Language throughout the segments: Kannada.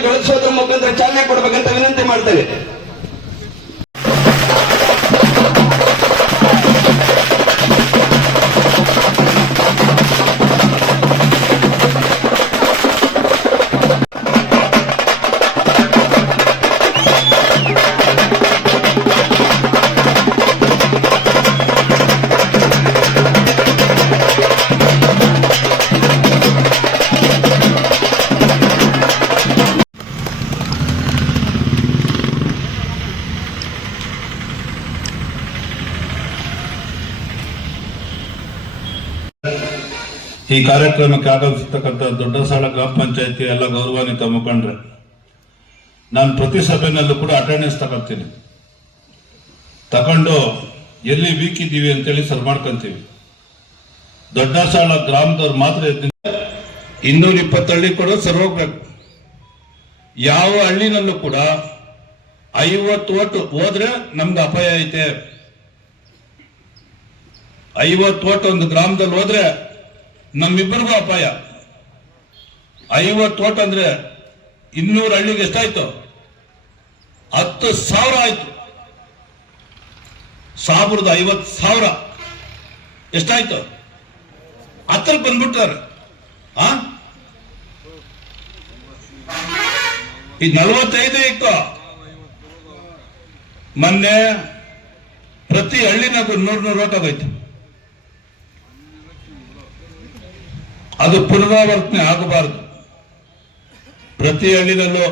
ಬೆಳೆಸೋದ್ರ ಮುಖಾಂತರ ಚಾಲನೆ ಕೊಡಬೇಕಂತ ವಿನಂತಿ ಮಾಡ್ತೇವೆ. ಈ ಕಾರ್ಯಕ್ರಮಕ್ಕೆ ಆಗಮಿಸತಕ್ಕಂಥ ದೊಡ್ಡಸಾಳ ಗ್ರಾಮ ಪಂಚಾಯತಿ ಎಲ್ಲ ಗೌರವಾನ್ವಿತ ಮುಖಂಡ್ರೆ, ನಾನು ಪ್ರತಿ ಸಭೆನಲ್ಲೂ ಕೂಡ ಅಟೆಂಡೆನ್ಸ್ ತಗೊಳ್ತೀನಿ. ತಗೊಂಡು ಎಲ್ಲಿ ವೀಕ್ ಇದ್ದೀವಿ ಅಂತೇಳಿ ಸರ್ ಮಾಡ್ಕೊಂತೀವಿ. ದೊಡ್ಡಸಾಳ ಗ್ರಾಮದವ್ರು ಮಾತ್ರ ಇನ್ನೂರ ಇಪ್ಪತ್ತು ಹಳ್ಳಿ ಕೂಡ ಸರ್ ಹೋಗ್ಬೇಕು. ಯಾವ ಹಳ್ಳಿನಲ್ಲೂ ಕೂಡ ಐವತ್ತು ಓಟು ಹೋದ್ರೆ ನಮ್ಗೆ ಅಪಾಯ ಐತೆ. ಐವತ್ತು ಓಟ್ ಒಂದು ಗ್ರಾಮದಲ್ಲಿ ಹೋದ್ರೆ ನಮ್ಮಿಬ್ಬರಿಗೂ ಅಪಾಯ. ಐವತ್ತು ಓಟ್ ಅಂದ್ರೆ ಇನ್ನೂರು ಹಳ್ಳಿಗೆ ಎಷ್ಟಾಯ್ತು? ಹತ್ತು ಸಾವಿರ ಆಯ್ತು. ಸಾವಿರದ ಐವತ್ ಸಾವಿರ. ಎಷ್ಟಾಯ್ತು? ಹತ್ರ ಬಂದ್ಬಿಟ್ಟಾರೆ ಆ? ಈ ನಲವತ್ತೈದು ಇತ್ತು. ಮೊನ್ನೆ ಪ್ರತಿ ಹಳ್ಳಿನಾಗ ನೂರ್ ನೂರು ಓಟ್ ಆಗೋಯ್ತು. ಅದು ಪುನರಾವರ್ತನೆ ಆಗಬಾರದು. ಪ್ರತಿ ಹಳ್ಳಿನಲ್ಲೂ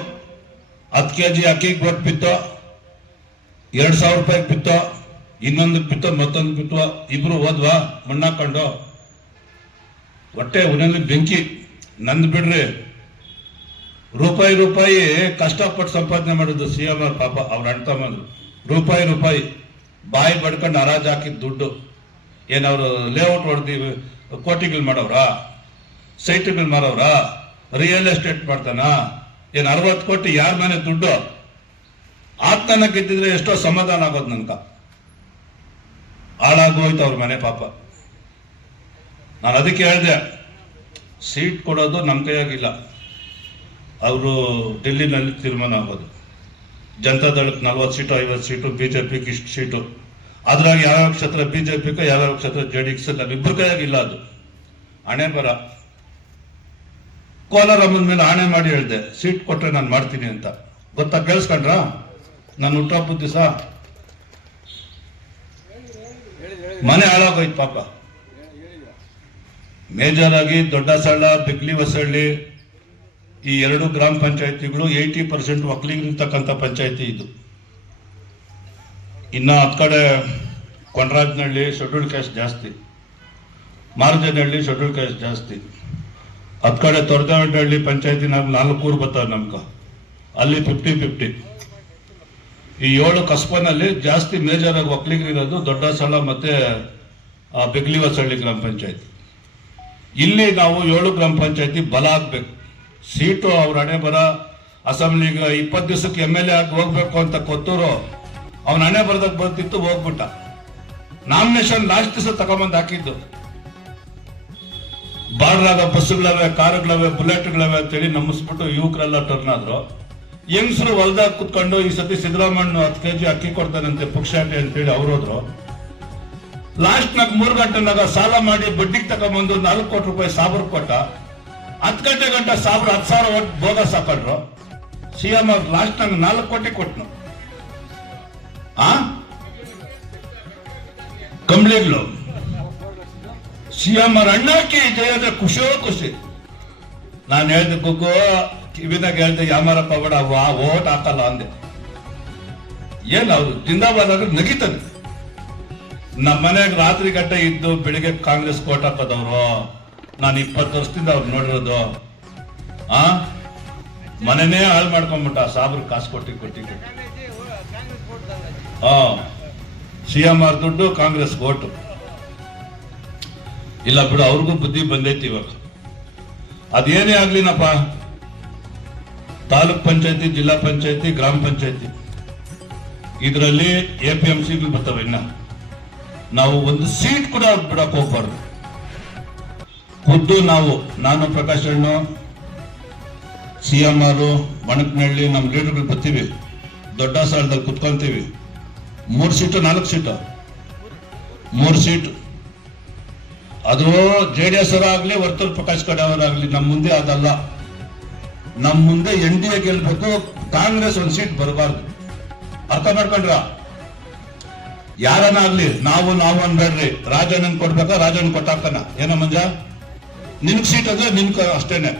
ಹತ್ತು ಕೆ ಜಿ ಅಕ್ಕಿಗೆ ಕೊಟ್ಟು ಬಿತ್ತೋ, ಎರಡು ಸಾವಿರ ರೂಪಾಯಿಗೆ ಬಿತ್ತೋ, ಇನ್ನೊಂದಕ್ಕೆ ಬಿತ್ತೋ ಮತ್ತೊಂದು ಬಿತ್ತೋ, ಇಬ್ರು ಹೋದ್ವಾ ಮಣ್ಣಾಕೊಂಡು ಹೊಟ್ಟೆ ಉನಲ್ಲಿ ಬೆಂಕಿ. ನಂದು ಬಿಡ್ರಿ, ರೂಪಾಯಿ ರೂಪಾಯಿ ಕಷ್ಟಪಟ್ಟು ಸಂಪಾದನೆ ಮಾಡಿದ್ದು ಸಿ ಎಂ ಆರ್ ಪಾಪ, ಅವ್ರ ಅಣ್ಣ ತಮ್ಮಂದ್ರು. ರೂಪಾಯಿ ರೂಪಾಯಿ, ಬಾಯಿ ಬಡ್ಕೊಂಡು ಹರಾಜು ಹಾಕಿದ ದುಡ್ಡು ಏನವ್ರು ಲೇಔಟ್ ಹೊಡೆದಿ ಕೋಟಿಗಳು ಮಾಡವ್ರಾ ಮೇಲೆ ಮಾರವ್ರ? ರಿಯಲ್ ಎಸ್ಟೇಟ್ ಮಾಡ್ತಾನ? ಏನ್ ಅರವತ್ತು ಕೋಟಿ ಯಾರ ಮನೆ ದುಡ್ಡು? ಆತ್ಮನ ಗೆದ್ದಿದ್ರೆ ಎಷ್ಟೋ ಸಮಾಧಾನ ಆಗೋದು ನನ್ಕ. ಹಾಳಾಗೋಯ್ತು ಅವ್ರ ಮನೆ ಪಾಪ. ನಾನು ಅದಕ್ಕೆ ಹೇಳಿದೆ, ಸೀಟ್ ಕೊಡೋದು ನಮ್ಮ ಕೈಯಾಗಿಲ್ಲ. ಅವರು ಡೆಲ್ಲಿನಲ್ಲಿ ತೀರ್ಮಾನ ಆಗೋದು. ಜನತಾದಳಕ್ಕೆ ನಲ್ವತ್ತು ಸೀಟು, ಐವತ್ತು ಸೀಟು, ಬಿಜೆಪಿಗೆ ಇಷ್ಟು ಸೀಟು. ಅದ್ರಾಗ ಯಾವ್ಯಾವ ಕ್ಷೇತ್ರ, ಬಿಜೆಪಿಗೆ, ಯಾವ್ಯಾವ ಕ್ಷೇತ್ರ, ಜೆ ಡಿ ಎಕ್ಸ್ ಇಬ್ಬರ ಕೈಯಾಗಿಲ್ಲ ಅದು. ಹಣೆ ಬರ. ಕೋಲಾರಮ್ಮನ ಮೇಲೆ ಆಣೆ ಮಾಡಿ ಹೇಳಿದೆ, ಸೀಟ್ ಕೊಟ್ಟರೆ ನಾನು ಮಾಡ್ತೀನಿ ಅಂತ. ಗೊತ್ತಾ ಕೇಳಿಸ್ಕೊಂಡ್ರ? ನಾನು ಹುಟ್ಟುಹಬ್ಬದ ದಿವಸ ಮನೆ ಹಾಳಾಗೋಯ್ತು ಪಾಪ. ಮೇಜರ್ ಆಗಿ ದೊಡ್ಡ ಸಳ್ಳ ಬಿಗ್ಲಿ ಹೊಸಳ್ಳಿ, ಈ ಎರಡು ಗ್ರಾಮ ಪಂಚಾಯತಿಗಳು ಏಯ್ಟಿ ಪರ್ಸೆಂಟ್ ಒಕ್ಕಲಿಗಿರ್ತಕ್ಕಂಥ ಪಂಚಾಯತಿ ಇದು. ಇನ್ನ ಆ ಕಡೆ ಕೊಂಡ್ರಾಜ್ನಹಳ್ಳಿ ಶೆಡ್ಯೂಲ್ ಕ್ಯಾಸ್ಟ್ ಜಾಸ್ತಿ. ಮಾರ್ಜನಹಳ್ಳಿ ಶೆಡ್ಯೂಲ್ ಕ್ಯಾಸ್ಟ್ ಜಾಸ್ತಿ. ಹತ್ ಕಡೆ ತೊರದಹಳ್ಳಿ ಪಂಚಾಯತಿನಾಗ ನಾಲ್ಕು ಊರು ಬರ್ತಾವೆ ನಮ್ಗ. ಅಲ್ಲಿ ಫಿಫ್ಟಿ ಫಿಫ್ಟಿ ಈ ಏಳು ಕಸ್ಬನಲ್ಲಿ ಜಾಸ್ತಿ ಮೇಜರ್ ಆಗಿ ಒಕ್ಕಲಿಗರಿರೋದು ದೊಡ್ಡ ಸಳ ಮತ್ತೆ ಬೆಗ್ಲಿ ಗ್ರಾಮ ಪಂಚಾಯತ್. ಇಲ್ಲಿ ನಾವು ಏಳು ಗ್ರಾಮ ಪಂಚಾಯತಿ ಬಲ ಆಗ್ಬೇಕು. ಸೀಟು ಅವ್ರ ಹಣೆ ಬರ, ಅಸೆಂಬ್ಲಿಗ ಇಪ್ಪತ್ತು ದಿವಸಕ್ಕೆ ಎಂ ಎಲ್ ಎ ಆಗಿ ಹೋಗ್ಬೇಕು ಅಂತ ಕೊತ್ತೂರು, ಅವನ ಹಣೆ ಬರದಾಗ ಬರ್ತಿತ್ತು ಹೋಗ್ಬಿಟ್ಟ. ನಾಮಿನೇಷನ್ ಲಾಸ್ಟ್ ದಿವಸ ತಗೊಂಬಂದು ಹಾಕಿದ್ದು. ಬಾರ್ಡ್ರಾಗ ಬಸ್ಗಳವೆ ಕಾರುಗಳವೆ, ಬುಲೆಟ್ಗಳವೆ ಅಂತೇಳಿ ನಂಬಿಸ್ಬಿಟ್ಟು ಯುವಕರೆಲ್ಲ ಟರ್ನ್ ಆದ್ರು ಹೆಂಗಸರು ಹೊಲ್ದಾಗ ಕುತ್ಕೊಂಡು ಈ ಸತಿ ಸಿದ್ದರಾಮಯ್ಯ ಹತ್ತು ಕೆಜಿ ಅಕ್ಕಿ ಕೊಡ್ತಾನಂತೆ ಪುಕ್ಷಾಟೆ ಅಂತೇಳಿ ಅವ್ರು ಹೋದ್ರು. ಲಾಸ್ಟ್ ನಾಗ ಮೂರು ಗಂಟೆನಾಗ ಸಾಲ ಮಾಡಿ ಬಡ್ಡಿಗೆ ತಗೊಂಬಂದು ನಾಲ್ಕು ಕೋಟಿ ರೂಪಾಯಿ ಸಾಬ್ರ ಕೊಟ್ಟ. ಹತ್ತು ಗಂಟೆ ಗಂಟೆ ಸಾಬ್ರ ಹತ್ತು ಸಾವಿರ ಭೋಗ ಸಾಕೊಂಡ್ರು. ಸಿ ಎಂ ಅವ್ರು ಲಾಸ್ಟ್ ನಾಲ್ಕು ಕೋಟಿ ಕೊಟ್ನು. ಆ? ಕಂಬ್ಳಿಗಳು ಸಿ ಎಂ ಅವ್ರ ಅಣ್ಣಕ್ಕೆ ಜಯದ ಖುಷಿಯೋ ಖುಷಿ. ನಾನು ಹೇಳ್ದೆ ಕುಕ್ಕು ಕಿವಿನಾಗ ಹೇಳ್ದೆ ಯಾಮರಪ್ಪ ಬೇಡ ವಾ ಓಟ್ ಹಾಕಲ್ಲ ಅಂದೆ. ಏನ್ ಅವ್ರು ಜಿಂದಾಬಾದ್ ಆದ್ರೆ ನಗಿತಾನೆ ನಮ್ಮ ಮನೆಯಾಗ ರಾತ್ರಿ ಗಂಟೆ ಇದ್ದು ಬೆಳಿಗ್ಗೆ ಕಾಂಗ್ರೆಸ್ ಕೋಟ್ ಹಾಕೋದವ್ರು ನಾನು ಇಪ್ಪತ್ತು ವರ್ಷದಿಂದ ಅವ್ರು ನೋಡಿರೋದು ಆ? ಮನೆನೇ ಹಾಳು ಮಾಡ್ಕೊಂಡ್ಬಿಟ್ಟ ಸಾಬ್ರು ಕಾಸು ಕೊಟ್ಟಿ ಕೊಟ್ಟಿ ಕೊಟ್ಟಿ. ಹಾ. ಸಿ ಎಂ ಆರ್ ದುಡ್ಡು ಕಾಂಗ್ರೆಸ್ ಓಟು. ಇಲ್ಲ ಬಿಡು, ಅವ್ರಿಗೂ ಬುದ್ಧಿ ಬಂದೈತಿ ಇವಾಗ. ಅದೇನೇ ಆಗ್ಲಿನಪ್ಪ? ತಾಲೂಕ್ ಪಂಚಾಯತಿ, ಜಿಲ್ಲಾ ಪಂಚಾಯತಿ, ಗ್ರಾಮ ಪಂಚಾಯತಿ. ಇದರಲ್ಲಿ ಎ ಪಿ ಎಂ ಬಿ ಬರ್ತವೆ ಇನ್ನ. ನಾವು ಒಂದು ಸೀಟ್ ಕೂಡ ಬಿಡಕ್ ಹೋಗ್ಬಾರ್ದು. ಖುದ್ದು ನಾವು, ನಾನು ಪ್ರಕಾಶ್ ಅಣ್ಣು, ಸಿ ಎಂ ಆರ್ ಬಣಕ್ನಹಳ್ಳಿ ನಮ್ಮ ಲೀಡರ್ಗಳು ಬರ್ತೀವಿ. ದೊಡ್ಡ ಸ್ಥಳದಲ್ಲಿ ಕುತ್ಕೊಂತೀವಿ. ಮೂರು ಸೀಟು, ನಾಲ್ಕು ಸೀಟು. ಮೂರು ಸೀಟು ಅದು ಜೆ ಡಿ ಎಸ್ ಅವರಾಗಲಿ ವರ್ತೂರ್ ಪ್ರಕಾಶ್ ಕಡೆ ಅವರಾಗ್ಲಿ ನಮ್ಮ ಮುಂದೆ ಅದಲ್ಲ ನಮ್ಮ ಮುಂದೆ ಎನ್ ಡಿ ಎ ಗೆಲ್ಬೇಕು ಕಾಂಗ್ರೆಸ್ ಒಂದು ಸೀಟ್ ಬರಬಾರ್ದು. ಅರ್ಥ ಮಾಡ್ಕೊಂಡ್ರ? ಯಾರನ್ನಾಗ್ಲಿ ನಾವು ನಾವು ಅನ್ಬೇಡ್ರಿ ರಾಜನನ್ ಕೊಡ್ಬೇಕಾ ರಾಜನ್ ಕೊಟ್ಟಾಕ್ತಾನ? ಏನೋ ಮಂಜ? ನಿನ್ಗ್ ಸೀಟ್ ಅಂದ್ರೆ ನಿನ್ ಅಷ್ಟೇನೆ.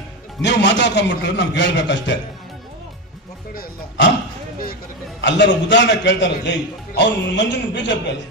ನೀವು ಮಾತಾಡ್ಕೊಂಡ್ಬಿಟ್ರೆ ನಮ್ಗೆ ಹೇಳ್ಬೇಕಷ್ಟೇ. ಅಲ್ಲರ ಉದಾಹರಣೆ ಕೇಳ್ತಾರೆ ಜೈ ಅವ್ನು ಮಂಜನ್ ಬಿಜೆಪಿ ಅಲ್ಲ